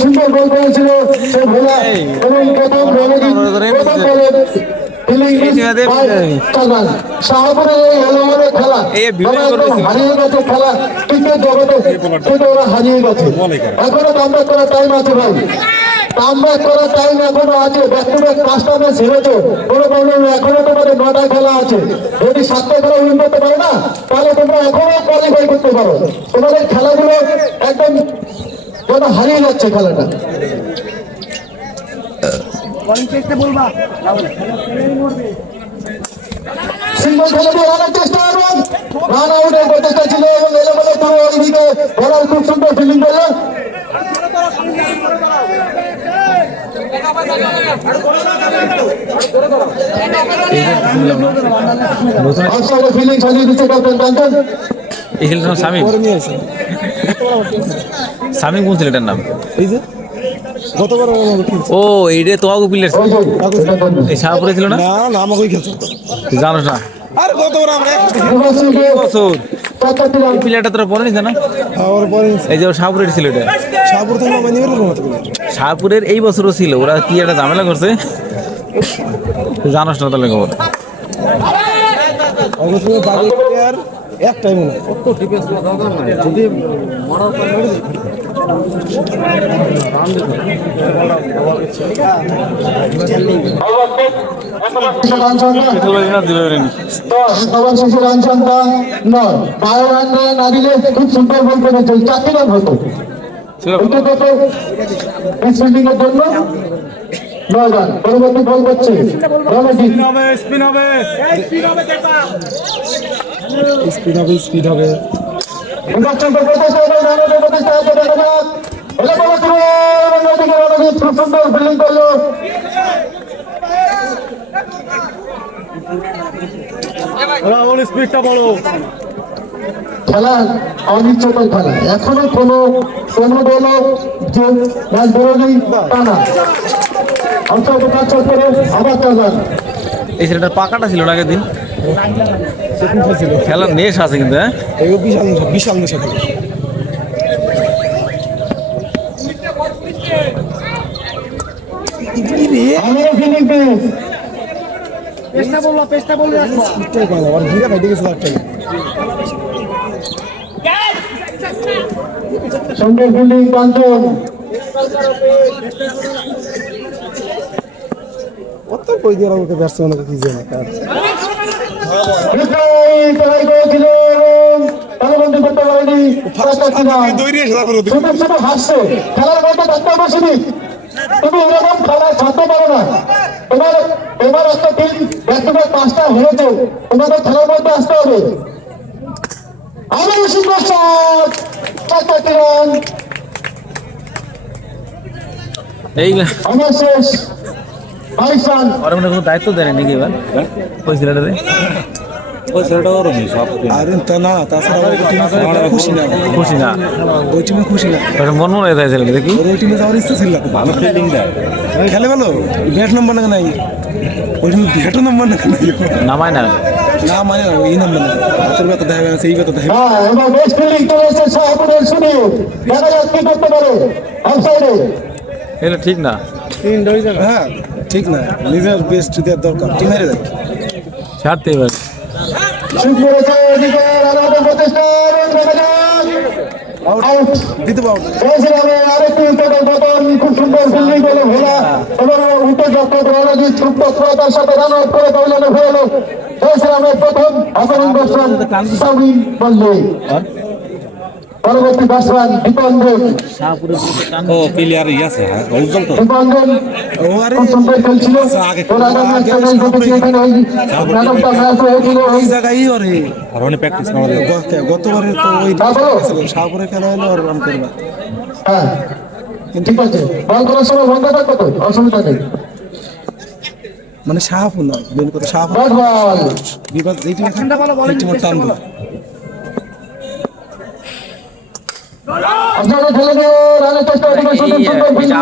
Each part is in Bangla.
সুন্দর গোল করেছিল সে ভোলা এবং প্রথম শাহপুরের এই এলোমেলো খেলা হারিয়ে গেছে খেলা ক্রিকেট জগতে কিন্তু ওরা হারিয়ে গেছে। এখনো কামব্যাক করার টাইম আছে ভাই, কামব্যাক করার টাইম এখনো আছে। ব্যাক টু ব্যাক 5টা ম্যাচ হেরেছে, কোনো প্রবলেম নেই। এখনো তোমাদের 9টা খেলা আছে। যদি 7টা খেলা উইন করতে পারো না তাহলে তোমরা এখনো কোয়ালিফাই করতে পারো। তোমাদের খেলাগুলো একদম যেন হারিয়ে যাচ্ছে খেলাটা। সিঙ্গল খেলা দিয়ে রানার চেষ্টা করবেন, রান আউটের প্রচেষ্টা ছিল এবং এলোমেলো পুরো ওইদিকে বলার খুব সুন্দর ফিল্ডিং করলো। ফিল্ডিং সাজিয়ে দিচ্ছে ক্যাপ্টেন কাঞ্চন। সামিম কোন ছেলেটার নাম? গতবার ও এইটা তোমাকে প্লেয়ার এই শাহপুরে ছিল না? না আমাকে খেলছে তুই জানোস না? আর গতবার আমরা বছর এই প্লেয়ারটা তোরা পরে নিছে না? আর পরে এই যে শাহপুরের ছিল এটা। শাহপুর থেকে মানে নিবে না শাহপুরের এই বছরও ছিল। ওরা কি একটা ঝামেলা করছে তুই জানোস না তাহলে খবর। অবশ্যই বাকি প্লেয়ার একটাই মনে হয় কত ডিফেন্স যদি মরার পর মেরে দিই খুব সুন্দর বল করেছে, 4টি রান হতো জন্য 9 রান। পরবর্তী বল করছে স্পিড হবে খুব সুন্দর ফিল্ডিং করলো। স্পিডটা বড় খেলা, অনিশ্চয়তার খেলা। এখনো কোনো দলও যে ম্যাচ বেরোলেই তা না। আবার 4 রান। এই ছেলেটার পাকাটা ছিল না আগের দিন। খেলার নেশ আছে কিন্তু। হ্যাঁ বিশাল নেশা খেলা। সুন্দর ফিল্ডিং কাঞ্চন। কত কই দিয়ে আমাকে ব্যাটসম্যানকে কি জানে তার হাসছে খেলার মধ্যে থাকতে হবে শুধু। তুমি এরকম খেলায় ছাড়তে পারো না। এবার একটা টিম ব্যাক টু ব্যাক 5টা হয়েছে, তোমাদের খেলার মধ্যে আসতে হবে। আরো সুন্দর শট, 4টি রান। এই আমার শেষ 22 রান। ওরা মানে কোনো দায়িত্ব দেয় নাকি এবার ওই ছেলেটারে? খুশি না ওই টিমে খুশি না, মন মনে হয় ছেলে দেখি। ওই টিমে যাওয়ার ইচ্ছা ছিল, ভালো ফিল্ডিং দেয়, খেলে ভালো। ব্যাট নম্বর না নাই, ওই টিমে ব্যাট নম্বর না নাই, নামায় না না মানে এই নম্বর না হাতের ব্যথা দেখা গেছে, এই ব্যথা দেখা এবার বেস্ট ফিল্ডিং করেছে শাহপুরের সুনীল। দেখা যাক কি করতে পারে অফসাইডে। এটা ঠিক না। হ্যাঁ ঠিক না, নিজের বেস্ট দেওয়ার দরকার, টিমের যায় ছাড়তে এবার দিতে পারবো। খুব সুন্দর ফিল্ডিং করলো ভোলা এবং উঠে যখন ছোট্টতার সাথে রান আউট করে দৌড়ানো হলো। প্রথম অপরিং ব্যাটসম্যান বললে পরবর্তী ব্যাটসম্যান দীপঙ্কর। ও প্লেয়ার আছে দীপঙ্কর খুব সুন্দর খেলছিল। ওই জায়গায় ওরে প্র্যাকটিস গতবারে তো ওই শাহপুরে খেলা হলো আর রান করবে। হ্যাঁ ঠিক আছে, বল করার সময় বন্ধ থাকবে তো, অসুবিধা নেই। মানে শাহপুর নয় মেন কথা, শাহপুর বিবাদ যেই টিমে টানবে।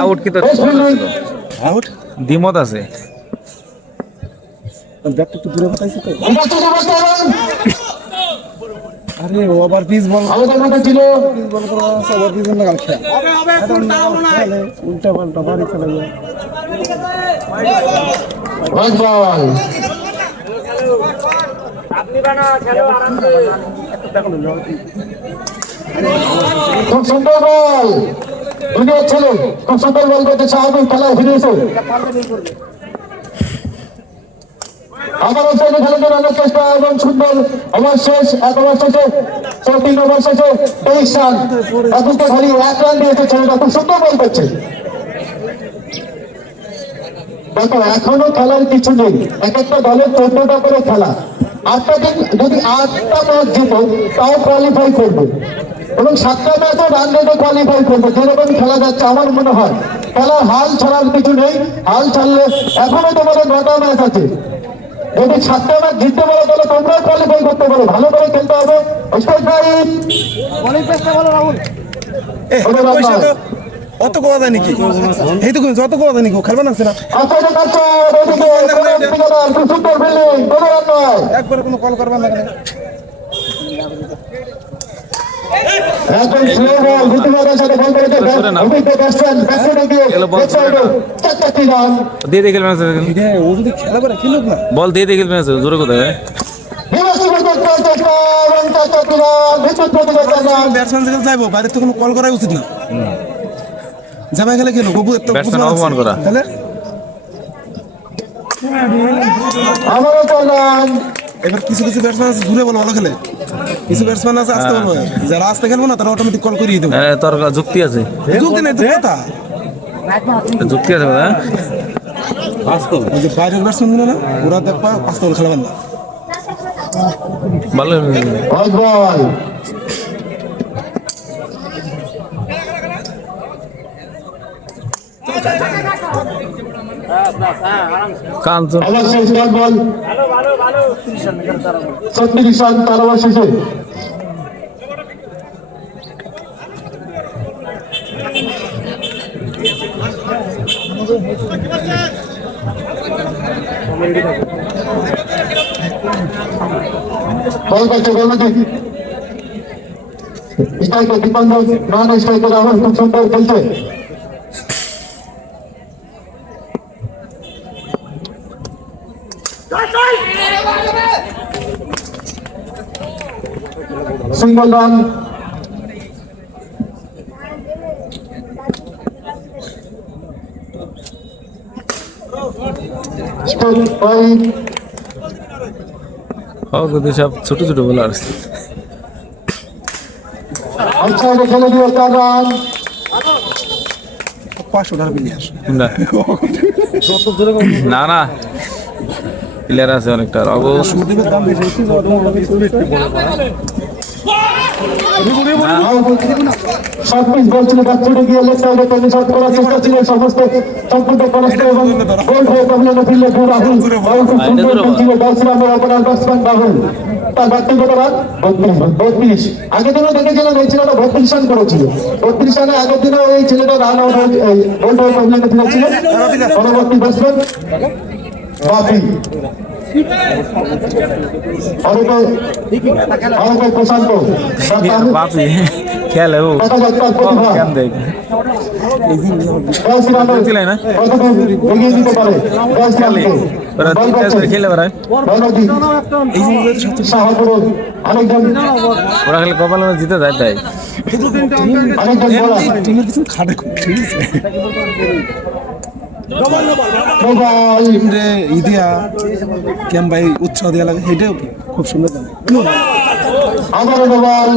আউট কিন্তু আউট দ্বিমত আছে। ব্যাটটা একটু দূরে পাঠাইছে তো। আরে ওভার পিস বল আমাদের মধ্যে ছিল ওভার পিস না কাল খেলা উল্টা পাল্টা বাড়ি চলে যায় রাজ বল খুব সুন্দর বল দুনিয়ার ছেলে খুব সুন্দর বল করতে সাহায্য খেলায় ফিরেছে আবারও ছেলে খেলে জানানোর চেষ্টা এবং সুন্দর ওভার শেষ 1 ওভার শেষে 3 ওভার শেষে 23 রান একুশটা খালি 1 রান দিয়েছে ছেলেটা খুব সুন্দর বল করছে দেখো এখনো খেলার কিছু নেই এক একটা দলের 14টা করে খেলা 8টা দিন যদি 8টা ম্যাচ জিত তাও কোয়ালিফাই করবে এবং 7টা ম্যাচও রান রেটে কোয়ালিফাই করবে যেরকম খেলা যাচ্ছে আমার মনে হয় খেলার হাল ছাড়ার কিছু নেই হাল ছাড়লে এখনো তোমাদের 9টা ম্যাচ আছে যদি 7টা ম্যাচ জিততে পারো তাহলে তোমরাও কোয়ালিফাই করতে পারো ভালো করে খেলতে হবে অত কোয়া যায় নাকি এই তো যত কোয়া যায় নাকি খেলবে না সেটা একবার কোনো কল করবে না দিয়ে দিয়ে খেলবে ও যদি খেলা করে খেলুক না বল দিয়ে দিয়ে খেলবে জোরে কোথায় ব্যাটসম্যান থেকে যাইবো বাইরে তো কোনো কল করা উচিত না জামাই খেলে খেলো বাবু এত ব্যাটসম্যান অপমান করা তাহলে এবার কিছু কিছু ব্যাটসম্যান আছে দূরে বলো ভালো খেলে কিছু ব্যাটসম্যান আছে আসতে বলবো যারা আসতে খেলবো না তারা অটোমেটিক কল করিয়ে দেবো তোর যুক্তি আছে যুক্তি নেই তো কথা যুক্তি আছে কথা ওই যে বাইরের ব্যাটসম্যান গুলো না ওরা দেখবা 5 বল খেলাবেন না ভালো কাঞ্চন 36 রান 4 ওভার শেষে বল করছে গোলমতি striker Dipankar non striker Rahul খুব সুন্দর খেলছে সিঙ্গল রান সব ছোট ছোট বোলার আউটসাইডে খেলে দিয়ে 4 রান 500 টাকা বিলিয়ে আসে না না প্লেয়ার আছে অনেকটা সুদীপের দাম বেশি শর্টপিচ বলছিল ব্যাকফুটে গিয়ে লেফট সাইডে তিনি শট করার চেষ্টা ছিল সমস্ত সম্পূর্ণ কনস্ট এবং গোল হয়ে কমলেন ফিল্ডে রাহুল খুব সুন্দর খেলছিল 10 রানের ওপেনার ব্যাটসম্যান রাহুল তার ব্যক্তিগত রান 32 আগের দিনও দেখেছিলাম এই ছেলেটা 32 রান করেছিল 32 রানে আগের দিনও এই ছেলেটা রান আউট হয়ে গোল হয়ে কমলেন ফিল্ডে পরবর্তী ব্যাটসম্যান বাপি প্রশান্ত বাপি খেলে ও কেন দেখ খেলে বেড়ায় ওরা খেলে কপাল জিতে যায় তাই টিমের কিছু খাটে খুব ঠিক আছে ইদিয়া কেম ভাই উৎসাহ দেওয়া লাগে সেটাও খুব সুন্দর আবার বল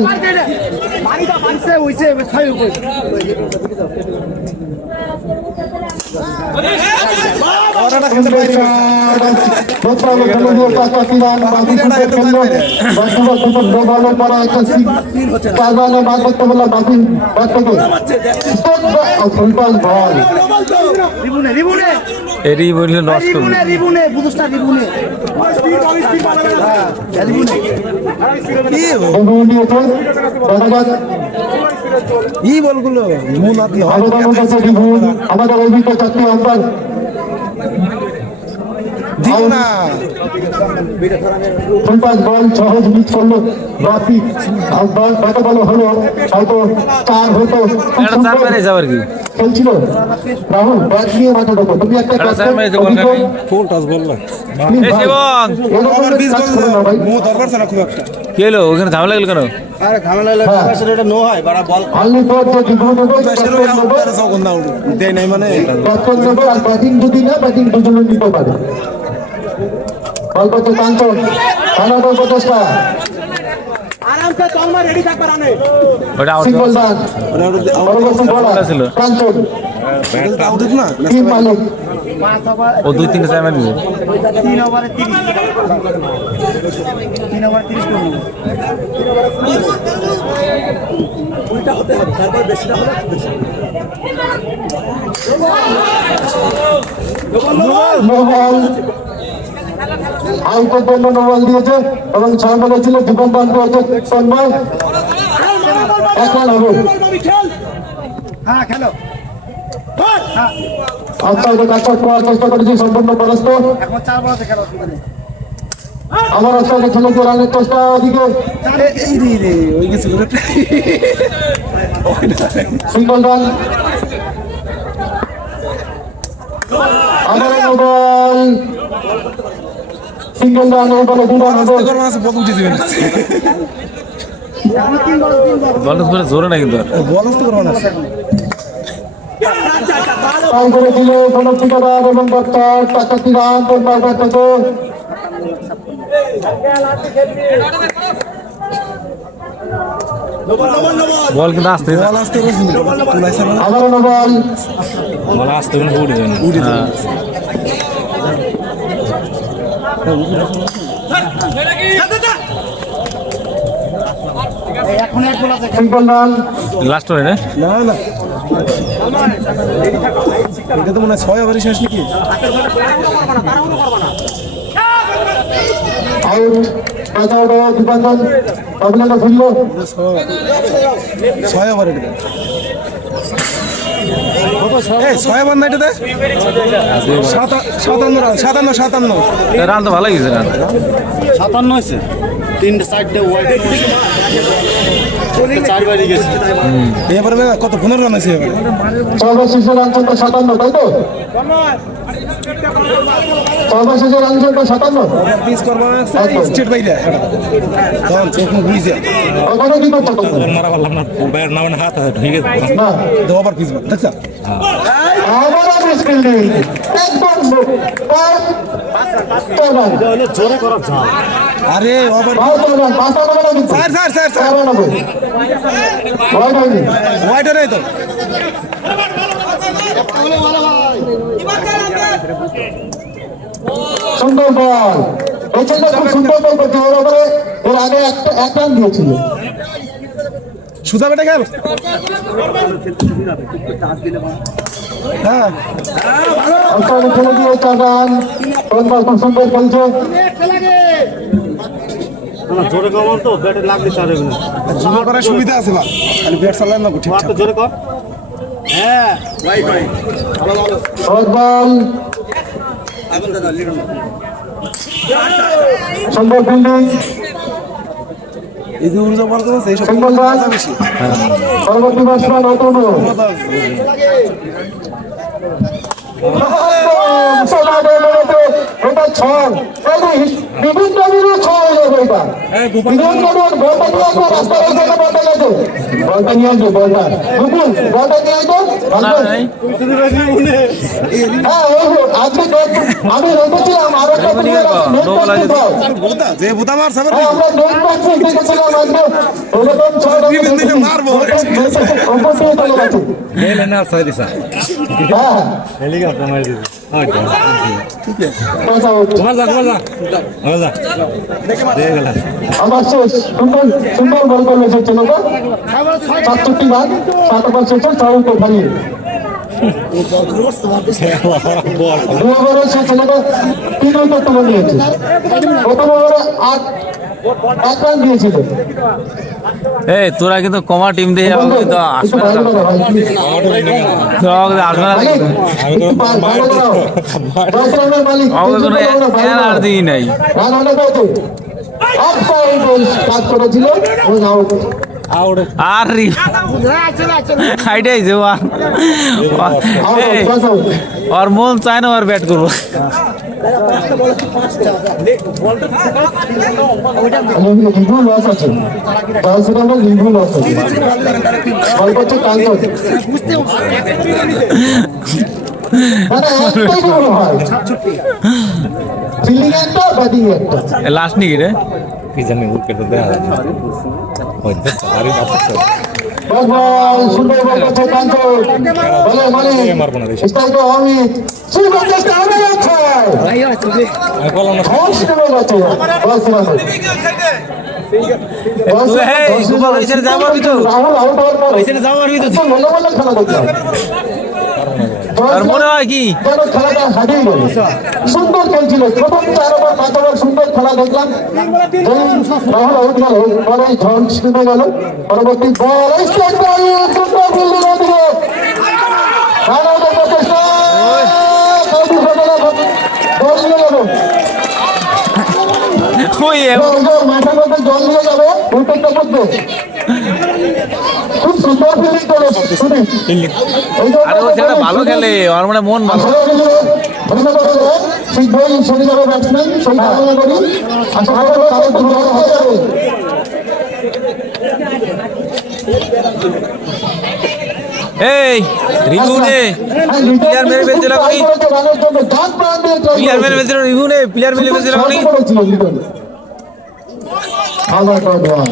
এরই বললে লস করবে ই বলগুলো আমাদের অভিজ্ঞ চাকরি আম্পার দিব না ফুলপাস বল সহজ মিস করলো বাকি আর ব্যাটে বল হলো হয়তো 4 হতো এটা চার মেরেছে আবার কি খেলছিল রাহুল ব্যাট নিয়ে মাঠে ঢোকো তুমি একটা এটা চার মেরেছে বল খাবি ফুল টাচ বল না এই শিবং আবার 20 কাজ বল করো না ভাই মো দরকার ছাড়া খুব একটা কি হলো ওখানে ঝামেলা লাগলো কেন অনলি ফর যে ডিগ্রি নেবো দেশের ওই আউটডোরে যখন না দেয় নাই মানে ক্যাপ্টেন নেবো আর ব্যাটিং যদি না ব্যাটিং দুজনে নিতে পারে বল করছে কাঞ্চন খেলাটা প্রচেষ্টা ওটা আউট সিঙ্গল রান পরবর্তী বলার ছিল। কাঞ্চন আউট না টিম মালিক ও 2-3 চার মেরেছে নোবল আউটের জন্য নোবল দিয়েছে এবং 6 বলে ছিল দীপন দান করেছে তন্ময় এক রান হবে আউটসাইডে কাটছট করার চেষ্টা করেছি সম্পূর্ণ পরাস্ত আমার আউটসাইডে খেলেছে রানের চেষ্টা ওদিকে এই রে ওই কিছু করে সিঙ্গল রান আবার নোবল সিঙ্গল রান এই বলে 2 রান হবে আস্তে করে আছে বল উঠে যাবে বলটা ধরে জোরে না কিন্তু আর। বল আস্তে করে না টাই করে দিল কোনো ঠিকাদার এবং ডক্টর টাকাতি রান তন্ময় ব্যাট থেকে বল কিন্তু আসতে বল আস্তে করে তুলাইছে না আবার নোবল বল আসতে কিন্তু উড়ে যাবে উঠে যাবে সিঙ্গল রান লাস্ট ওভার না না না এটা তো মনে হয় 6 ওভারই শেষ নাকি আউট পাঁচ আউট দীপাঞ্জন অভিনন্দন ফিরল 6 ওভার এটা এই 6 ওভার না এটাতে 57 রান তো ভালো গেছে রান 57 হয়েছে 3-4টে ওয়াইড 4 গেছে এবারে কত 15 রান আছে এবারে সর্বশেষে রান সংখ্যা 57 তাই তো সর্বশেষে রান সংখ্যা 57 পিস করবা স্টেট বাইরে তখন চেক মুখ বুঝে ওখানে কি করছো তোমরা? মারা পারলাম না বাইরের নামে হাত আছে ঢুকে গেছে না তো আবার পিস দেখছ আবারও মিসফিল্ডিং একদম জোরে করা যায় আরে আবার স্যার ওয়াইডার এই তো সুন্দর বল পেছনটা খুব সুন্দর বল করছে ওর ওপরে ওর আগে এক রান দিয়েছিল সুজা বেটা খেল হ্যাঁ অল্প খেলে দিয়ে 4 রান তন্ময় খুব সুন্দর খেলছে জোরে কর তো ব্যাটে লাগলে চার হবে না জুমা করার সুবিধা আছে বা খালি ব্যাট চালান না ঠিক তো জোরে কর হ্যাঁ ভাই ভাই শর্ট বল সুন্দর ফিল্ডিং এই যে উর্জা বল করছে এই সব সিঙ্গল রান বেশি পরবর্তী ব্যাটসম্যান অতনু এটা ছয় বিভিন্ন ছয় হয়ে যাবে এটা বিভিন্ন বলটা নিয়ে আসবো রাস্তার ওই জায়গায় বলটা নিয়ে আসবো বলটা নিয়ে আসবো বলটা মুকুল বলটা নিয়ে আসবো হ্যাঁ আজকে আমি রেখেছিলাম আরো একটা যে বুতা মার সাবে আমরা নেট পাচ্ছি দেখেছিলাম আজকে ওরকম ছয় মারবো মেলে না ছয় দিশা হ্যাঁ হেলিকপ্টার মারি দিছে কথা তোমার যা দেখে গেল আমার শেষ সুন্দর সুন্দর বল করলে সে ছিল 67 রান 7 ওভার শেষে 4 উইকেট হারিয়ে দু ওভারে সে ছিল 3 উইকেট তুলে নিয়েছে প্রথম ওভারে 8 এক রান দিয়েছিল। এই তোরা কিন্তু কমা টিম দিয়ে যাবো কিন্তু একটু আসবে না বাইরে করো, ভাই, please। তোরা আসবে না মালিক, একটু বাইরে করো। দশ রানের মালিক, আমাকে কোনো tension করো না, বাইরে করো। এনার্জি নাই রান অনেক হয়েছে। এক পয়েন্ট স্টার্ট করেছিল এবং আউট। আর হাইটাই যে আউট, আউট। ওর মন চায় না ওর ব্যাট করবো লিগু লস আছে, 10 রানের লিগু লস আছে। গল্প হচ্ছে কাঞ্চন। মানে একটাই বড় হয়, ফিল্ডিং একটা, ব্যাটিং একটা। লাস্ট নাকি রে কি জানি উইকেট দেয়া ওই আরে বাচ্চা বল বল, সুন্দর বল করছে কাঞ্চন। বলে মানে স্ট্রাইক অমিত, সুন্দর চেষ্টা হবে যাচ্ছে। আমি বললাম না ধস নেমে গেছে, বল ফিরানো। গোপাল ওইখানে যাবো আমি তো রাহুল আউট হওয়ার পর ওইখানে যাবো আমি তো একদম ভালো ভালো খেলা দেখলাম। আর মনে হয় কি যেন খেলাটা হারিয়ে গেল। সুন্দর খেলছিল, প্রথম 4 ওভার 5 ওভার সুন্দর খেলা দেখলাম। রাহুল আউট গেল, পরে ধস নেমে গেল। পরবর্তী বল স্ট্রাইক বল, সুন্দর ফিল্ডিং ওদিকে। রান আউটের প্রচেষ্টা, কাউকে ফেলে না, বল নিয়ে গেল। ওই মাঠের মধ্যে জল নিয়ে যাবে উইকেটটা করতে। খুব সুন্দর ফিল্ডিং করে সুদীপ। আরে ও ছেলেটা ভালো খেলে ওর মানে মন ভালো ধন্যবাদ শীঘ্রই সেরে যাবে ব্যাটসম্যান, সেই কামনা করি। আশা করি তাদের দুর্বল হয়ে যাবে। এই রিভিউ নে প্লেয়ার মেরে ফেলছে লাগনি রানের জন্য ডান প্রাণ দিয়ে try প্লেয়ার মেরে করেছে। ফেলছে রিভিউ নে প্লেয়ার মেরে ফেলছে লাগনি করেছিল লিটন। ভালো একটা বল।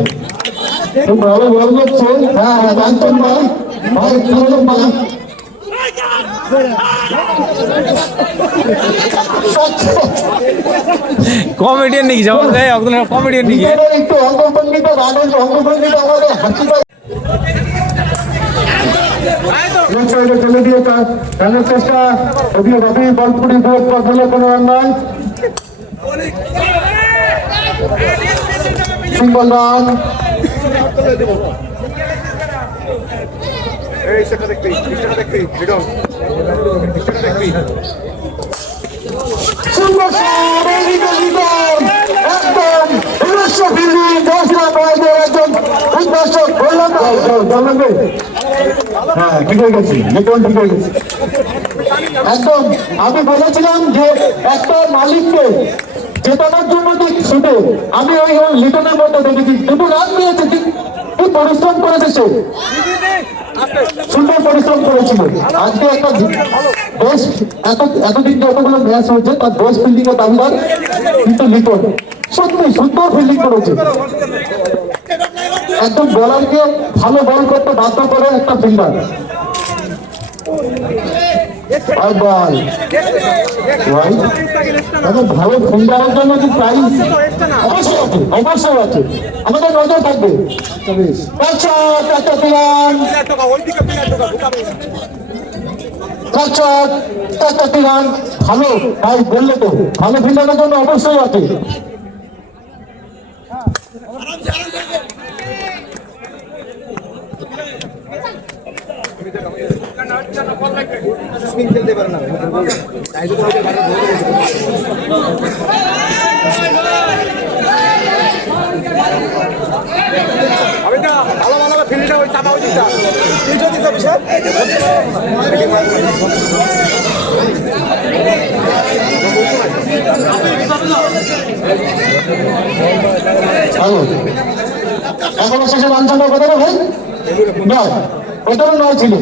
খুব ভালো বল করছে। হ্যাঁ হ্যাঁ, কাঞ্চন ভাই, ভাই কাঞ্চন ভাই। কমেডিয়ান নাকি যাবো দেয় কমেডিয়ান নাকি লিটনের একটু অঙ্গভঙ্গিটা, রানের অঙ্গভঙ্গিটা আমাদের হাসি পায়। লেফট সাইডে চলে দিয়ে রানের চেষ্টা, যদিও রবি বল পুরি দূর পথ হলে কোনো রান নয়। Single run. সুন্দর শট, এইদিকে লিটন, একদম নিজস্ব ফিল্ডিং, 10 রান বয়সের একজন উদ্ভাসক। বললাম না, জানাবে। হ্যাঁ, ঠিক হয়ে গেছি, লিটন ঠিক হয়ে গেছি। একদম আমি বলেছিলাম যে একটা মালিককে জেতানোর জন্য ঠিক ছুটে আমি ওই লিটনের মধ্যে দেখেছি। 2 রান নিয়েছে, কি পরিশ্রম করেছে সে, সুন্দর পরিশ্রম করেছিল। আজকে একটা বেস্ট, এতদিন যতগুলো ম্যাচ হয়েছে তার বেস্ট ফিল্ডিং এর দাবিদার কিন্তু লিটন। সত্যি সুন্দর ফিল্ডিং করেছে, একদম বলারকে ভালো বল করতে বাধ্য করে একটা ফিল্ডার। আর বল ভালো ফিল্ডারের জন্য কি প্রাইজ অবশ্যই আছে, অবশ্যই আছে, আমাদের নজর থাকবে। ভালো তাই বললে তো, ভালো ফিল্ডারের জন্য অবশ্যই আছে। এখনো শেষে রান সংখ্যা কত ভাই? 9, প্রথমে 9 ছিল।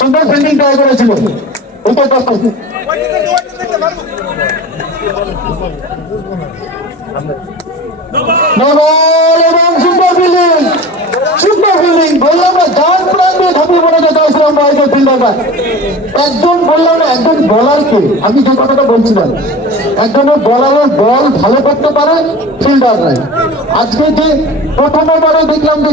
সুন্দর ফিল্ডিং ট্রাই করেছিল, উইকেট পাস করছে। এবং সুন্দর ফিল্ডিং, সুন্দর ফিল্ডিং। বললাম না, ডান প্রান্ত দিয়ে ঝাঁপিয়ে পড়েছে জয়শ্রীরাম বয়সের ফিল্ডাররা। একজন বললাম না, একজন বলারকে, আমি যে কথাটা বলছিলাম, একজনের বলারের বল ভালো করতে পারে ফিল্ডার নাই। আজকে যে প্রথমবারে দেখলাম যে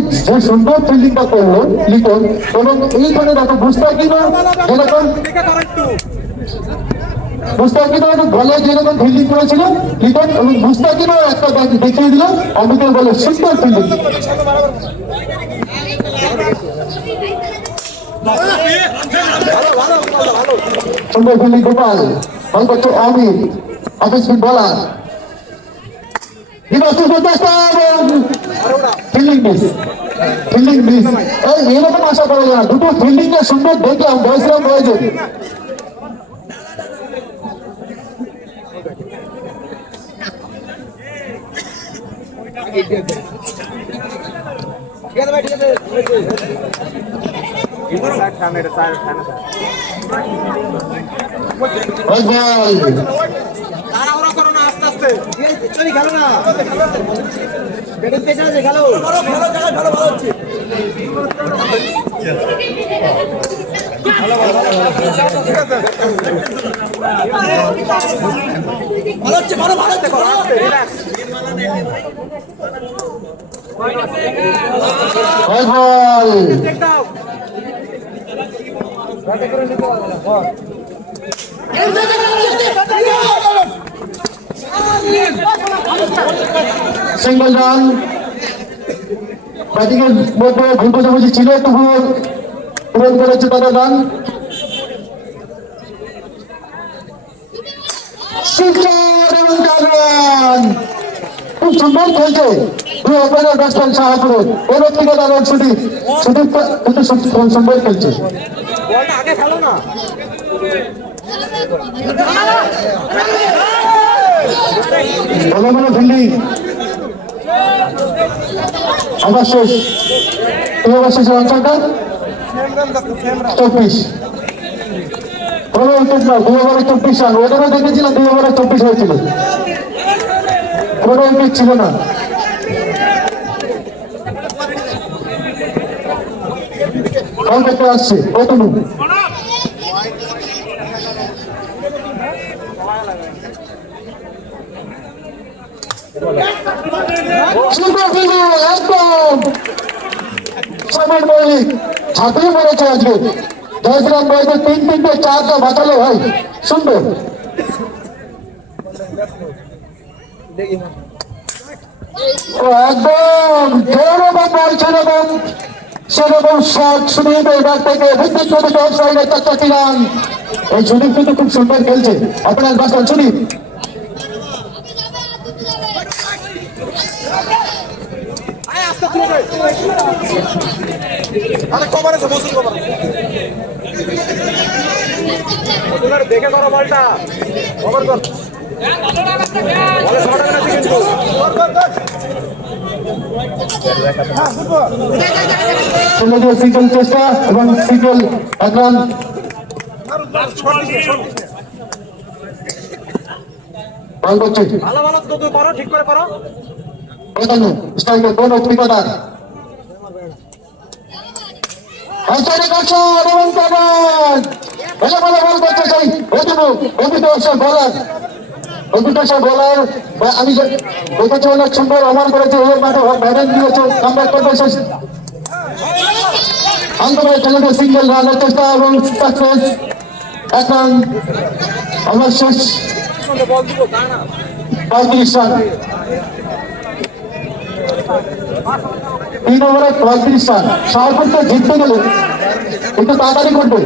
সুন্দর ফিল্ডিংটা করলো লিটন, এবং এইখানে দেখো বুঝতে কিনা যেরকম মুস্তাকিনও বলে যেরকম ফিল্ডিং করেছিল লিটন এবং মুস্তাকিনও একটা দেখিয়ে দিল অমিতের বলে সুন্দর ফিল্ডিং। সুন্দর ফিল্ডিং গোপাল, বল করছে অমিত, অফ স্পিন বলার ফিল্ডিং মিস, ফিল্ডিং মিস। এইরকম আশা করা যায় না, দুটো ফিল্ডিং এর সুন্দর দেখলাম বয়সরাম বয়সে। তাড়াহুড়ো করো না, আস্তে আস্তে পিছনে খেলো না, ব্যাটিং পেছনে আছে, খেলো ভালো জায়গায় খেলো, ভালো হচ্ছে। ভালো হচ্ছে, ভালো ভালো দেখো, রিল্যাক্স। Single run. ব্যাটিং এর মধ্যে ভুল বোঝাবুঝি ছিল, তবুও পূরণ করেছে তাদের রান। খুব সুন্দর খেলছে দুই ওপেনার ব্যাটসম্যান শাহপুরের, এবার থেকে তাদের সুদীপ, সুদীপ কিন্তু সুন্দর খেলছে। আগে খেলো না, ভালো ভালো ফিল্ডিং। আবার শেষ, এবার শেষে অঞ্চলটা 24, কোনো উইকেট না, 2 ওভারে 24 রান। ওদেরও দেখেছিলাম 2 ওভারে 24 হয়েছিল, কোনো উইকেট ছিল না। বল করতে আসছে কতটুকু একদম সমান মৌলিক ছাপিয়ে পড়েছে আজকে। জয়শ্রাম বয়সে 3-3টে 4টা বাঁচালো ভাই, সুন্দর। একদম যেরকম বল সেরকম সেরকম শট সুদীপ এবার থেকে বিদ্যুৎ প্রতিটি অফসাইডে 4টি রান। এই সুদীপ কিন্তু খুব সুন্দর খেলছে, আপনার ব্যাটসম্যান সুদীপ। দেখে করো বলটা, কভার কর, বলে শর্ট হবে না কিন্তু। সিঙ্গেল চেষ্টা এবং সিঙ্গেল এক রান। বল করছে ভালো ভালো তো তুমি করো, ঠিক করে করো। স্ট্রাইকের কোন ঠিকাদার আচারে কাছে এবং কামান ভালো ভালো বল করতে চাই। ওইটুকু অভিতোষের বলার, অভিতোষের বলার আমি দেখেছি অনেক সুন্দর অমান করেছে, ওর মাঠে ব্যাটিং দিয়েছে, কামব্যাক করবে শেষ আন্তর্জাতিক খেলাতে সিঙ্গেল রানের চেষ্টা এবং সাকসেস এক রান। আমার শেষ 35 রান, 3 ওভারে 35 রান। শাহপুরকে জিততে গেলে একটু তাড়াতাড়ি করবে।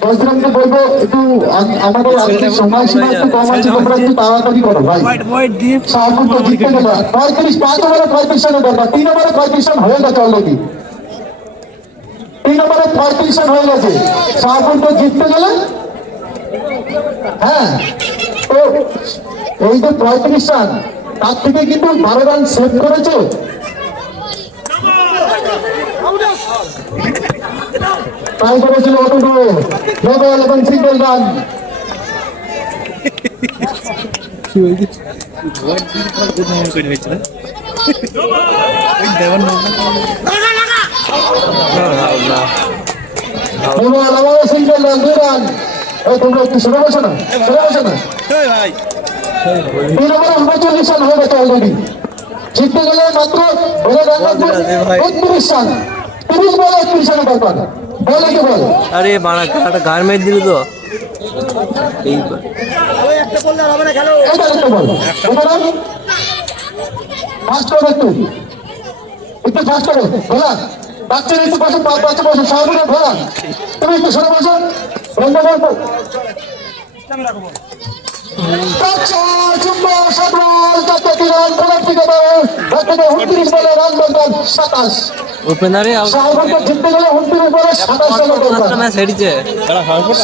জয়শ্রামকে বলবো একটু আমাদের আজকে সময়সীমা একটু কম আছে, তোমরা একটু তাড়াতাড়ি করো ভাই। শাহপুরকে জিততে গেলে 35, 5 ওভারে 35 রানের দরকার, 3 ওভারে 35 রান হয়ে গেছে অলরেডি, 3 ওভারে 35 রান হয়ে গেছে। শাহপুরকে জিততে গেলে হ্যাঁ, তো এই যে 35 রান তার থেকে কিন্তু 12 রান সেভ করেছে। ট্রাই করেছিল অটুটু ডবল এবং single run. Single run, 2 run. তোমরা একটু সরে বসো না, সরে বসো না। 3 ওভারে 39 রান হয়ে গেছে অলরেডি। জিততে গেলে মাত্র 32 রান, 30 বলে 31 রানের দরকার। বলে কি বল আরে বাড়া কাটা গার্মেন্ট দিল তো এই ওই একটা বললে হবে না খেলো এটা একটু বল এটা ফাস্ট করো একটু ফাস্ট করো বলা বাচ্চারা একটু বসে বাচ্চা বসে সাহায্য বলা তুমি একটু সরে বসো বন্ধ করো বাচ্চা চুম্বা সাতবল চারটি রান খেলার থেকে দাও বাচ্চাকে 29 বলে রান দরকার 27 ওপেনারে শাহপুরকে জিততে গেলে 29 বলে 27 রান দরকার ম্যাচ হেরিছে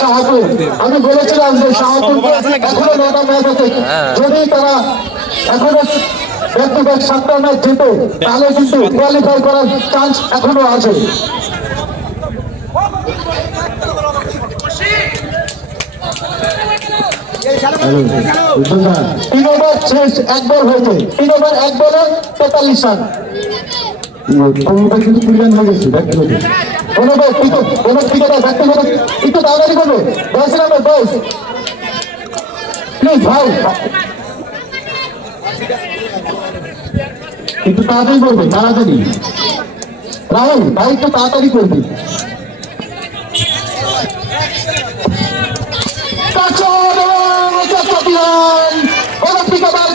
শাহপুর আমি বলেছিলাম যে শাহপুরকে এখনো 9টা ম্যাচ আছে যদি তারা এখনো ব্যক্তিগত 7টা ম্যাচ জিতে তাহলে কিন্তু কোয়ালিফাই করার চান্স এখনো আছে তিন ওভার শেষ এক বল হয়েছে 3 ওভার 1 বলে 43 রান কিন্তু 3 রান হয়ে গেছে ব্যক্তিগত ব্যক্তিগত একটু তাড়াতাড়ি করবে 10 রানের 10 প্লিজ ভাই একটু তাড়াতাড়ি করবে তাড়াতাড়ি রাহুল ভাই একটু তাড়াতাড়ি করবে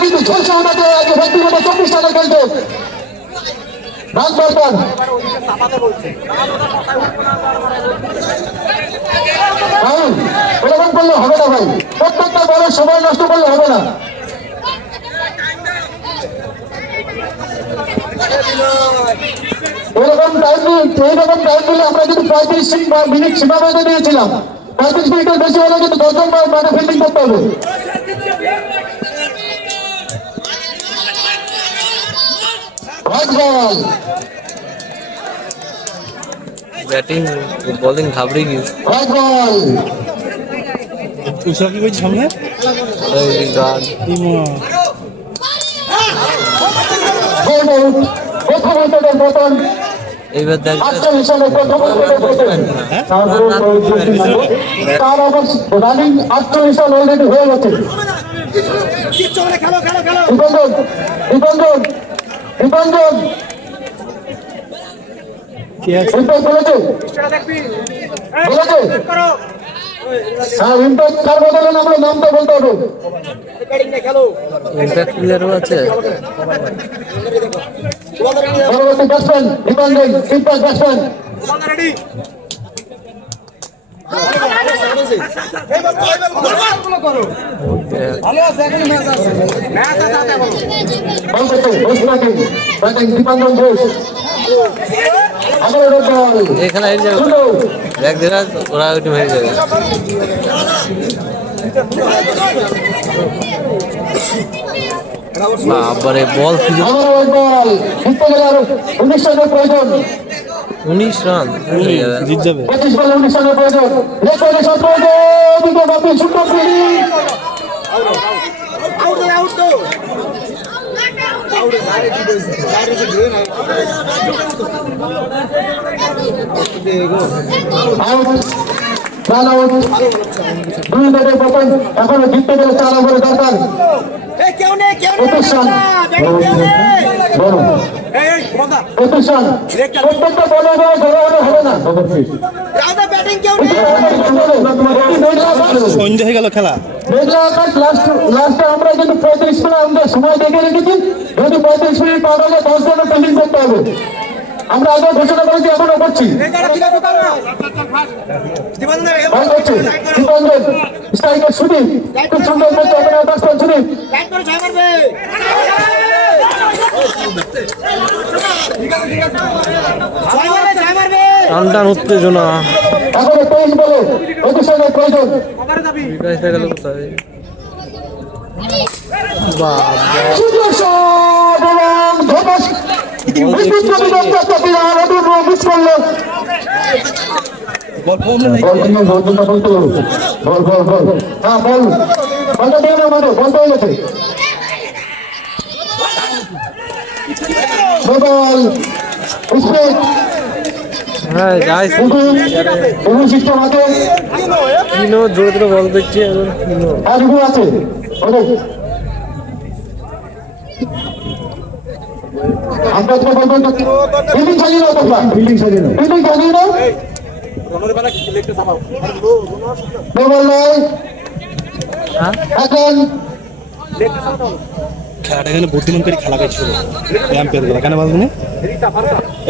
কিন্তু ঝলসে ওনাকে ব্যক্তিগত 24 রানের খেলতে রান দরকার রাহুল এরকম করলে হবে না ভাই প্রত্যেকটা বলের সময় নষ্ট করলে হবে না এইরকম টাইম দিলে আমরা কিন্তু 35 মিনিট সীমা বেঁধে দিয়েছিলাম 35 মিনিটের বেশি হলে কিন্তু 10 জন মাঠে ফিল্ডিং করতে হবে ব্যাটিং বোলিং ঘাবড়ে গিয়েছে তুষার কি বলছিস সামনে এইবার দেখ রানিং 48 রান অলরেডি হয়ে গেছে দীপঞ্জন বলেছে হ্যাঁ ইম্প্যাক্ট কার বদলে আমরা নামটা বলতে হবে ইম্প্যাক্ট প্লেয়ারও আছে পরবর্তী batsman Dipanjan impact batsman Dipanjan Ghosh এখানে হেরে যাবে দেখ দেখা ওরা ওইটা হেরে যাবে বাবারে বল বল জিততে গেলে আরো 19 রানের প্রয়োজন 19 রান জিত যাবে 25 বলে 19 রানের প্রয়োজন রেকর্ডে শট প্রয়োজন দুটো বাকি সুন্দর ফিল্ডিং আউট তো রান আউট 2 ব্যাটের পতন এখনো জিততে গেলে 4 ওভারের দরকার কেউ নেই 25 রান প্রত্যেকটা বলে হবে না ব্যাটিং কেউ নেই সন্ধ্যা হয়ে গেল খেলা লাস্টে আমরা কিন্তু 35 মিনিট আমরা সময় দেখে রেখেছি যদি 35 মিনিট পার হলে 10 জনের ফিল্ডিং করতে হবে আমরা আগে ঘোষণা করেছি এখনো করছি স্ট্রাইকার সুদীপ খুব সুন্দর করছে আপনার ব্যাটসম্যান সুদীপ টান উত্তেজনা এখনো 23 বলে 25 রানের প্রয়োজন গেল কোথায় হ্যাঁ যাই সিস্টেম আছে কিনো জোরে জোরে বল দিচ্ছে কিনো আছে আমরা তো বলবো বিল্ডিং চালিয়ে দাও তোমরা বিল্ডিং চালিয়ে দাও মোবাইল নাই এখন খেলাটা এখানে বুদ্ধিমান করে খেলা গেছিল এম্পায়ার গুলো কেন বলবেন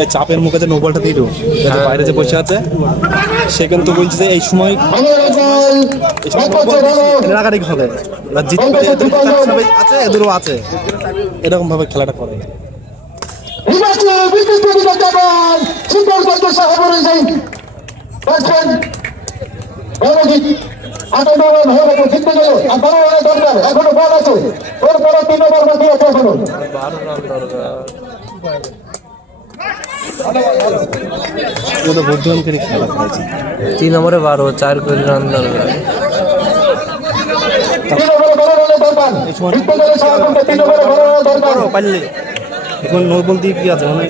এই চাপের মুখে যে নোবলটা দিল বাইরে যে বসে আছে সে কিন্তু বলছে যে এই সময় রাগারাগি হবে আছে এদেরও আছে এরকম ভাবে খেলাটা করে এখনো বল আছে ওর পরে 3 ওভার বাকি আছে এখনো 12 রান দরকার। বুদ্ধিমান করে খেলা করেছে 3 ওভারে 12 4 করে রান দরকার। 3 ওভারে 12 রানের দরকার জিততে গেলে শাহপুরকে 3 ওভারে 12 রানের দরকার পারলে এখন নো বল দিয়ে কি আছে মানে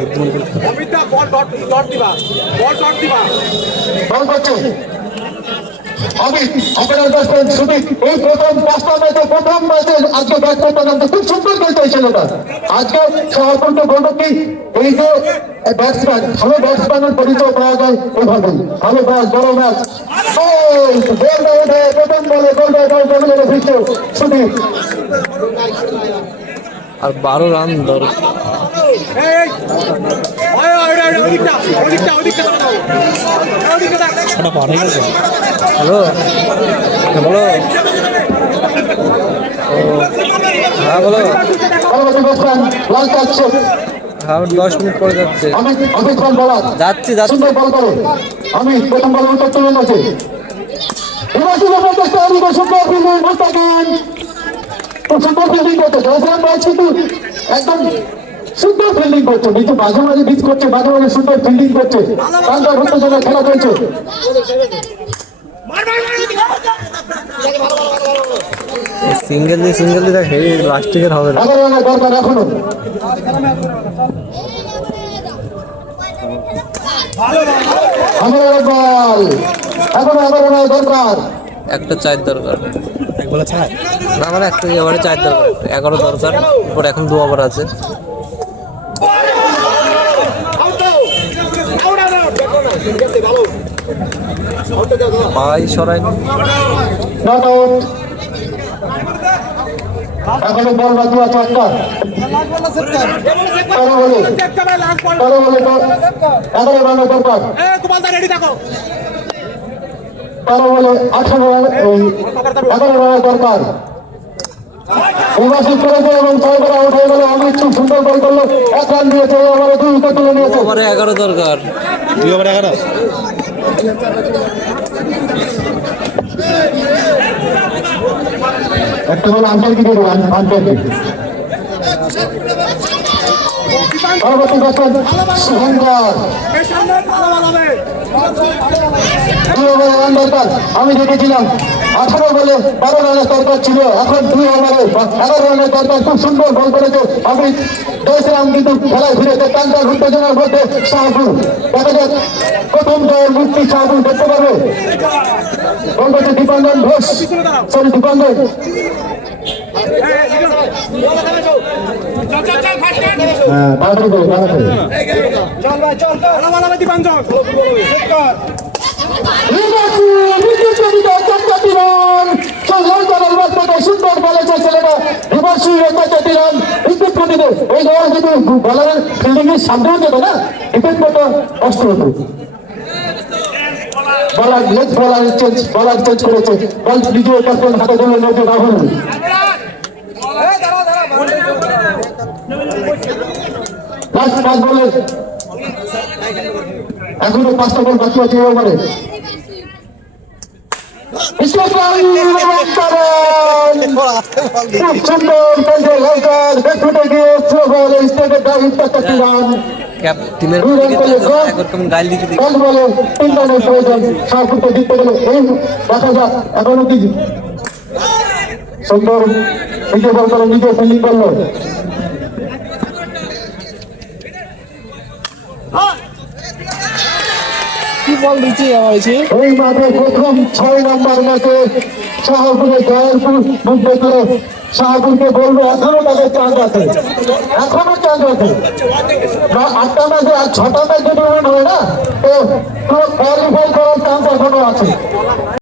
বুদ্ধিমান করে বল করছে আপনার ব্যাটসম্যান সুদীপ এই প্রথম 5টা ম্যাচে প্রথম ম্যাচে আজকে ব্যাট করতে নামতে খুব সুন্দর খেলতে হয়েছিল ছেলেটা আজকে শাহপুরকে বলবো কি এই যে ব্যাটসম্যান ভালো ব্যাটসম্যানের পরিচয় পাওয়া যায় ওইভাবে ভালো ম্যাচ বড় ম্যাচ প্রথম বলে গোলটা ফিরছে সুদীপ আর 12 রান দরকার। ছোটা পার হয়ে গেছে হ্যালো বলো হ্যাঁ বলো পরবর্তী ব্যাটসম্যান লাল কার্ড হ্যাঁ 10 মিনিট পরে যাচ্ছে অমিত খান বলার যাচ্ছি সুন্দর বল করে আমি প্রথম বল উত্তর তুলে নিয়েছি সুন্দর ফিল্ডিং করছে কিন্তু একদম সুন্দর ফিল্ডিং করছে কিন্তু মাঝে মাঝে মিস করছে মাঝে মাঝে সুন্দর ফিল্ডিং করছে তার হতে জন্য খেলা চলছে সিঙ্গেল দিয়ে দেখ লাস্টিকের হবে না 11 রানের দরকার এখনো 11 বল এখনো 11 রানের দরকার একটা 4 দরকার এক বলে ছাড় না মানে একটা ওভারে 4 দরকার 11 দরকার এরপর এখন 2 ওভার আছে ভাই সরাই নট আউট এখনো বল বাকি আছে একটা 11 বলে 11 রানের দরকার 13 বলে 18 রান 11 রানের দরকার উইকেট করেছে এবং 6 করে আউট হয়ে গেল অমিত খুব সুন্দর বল করলো 1 রান দিয়েছে এবারে 2 উইকেট তুলে নিয়েছে ওভারে 11 দরকার 2 ওভার 11 একটা বল আন্তর্জাতিক আন্তর্জাতিক পরবর্তী ব্যাটসম্যান শুভঙ্কর 2 ওভারে রান দরকার আমি দেখেছিলাম 18 বলে 12 রানের দরকার ছিল এখন 2 ওভারে 11 রানের দরকার খুব সুন্দর বল করেছে আমি 10 রান কিন্তু খেলায় ফিরেছে কান্তার উত্তেজনার মধ্যে শাহপুর দেখা যাক প্রথম জয়ের মুক্তি শাহপুর করতে পারবে বল করছে দীপাঞ্জন ঘোষ সরি দীপাঞ্জন তাড়াতাড়ি করো তাড়াতাড়ি সুন্দর বলেছে ছেলেটা ওই জায়গায় যদি বলারের ফিল্ডিং এর সামনে যেত না ডিফেন্ড করতে কষ্ট হতো বলার লেগ বলার চেঞ্জ করেছে বল দ্বিতীয় ক্যাপ্টেন হাতে ধরে নিয়েছে রাহুল লাস্ট 5 বলে এখনো 5টা বল বাকি আছে ওভারে সুন্দর টিমের একরকম গাল দিতে দেখা যাক এখনো কি সুন্দর নিজে বল করে নিজে ফিল্ডিং করলো কি বল দিচ্ছে আমার এই মাঠে প্রথম 6 নম্বর ম্যাচে শাহপুরের দয়ালপুর মুখ দেখলে শাহপুরকে বলবো এখনো তাদের চান্স আছে এখনো চান্স আছে 8টা ম্যাচে আর 6টা ম্যাচ যদি হয় না তো কোয়ালিফাই করার চান্স এখনো আছে।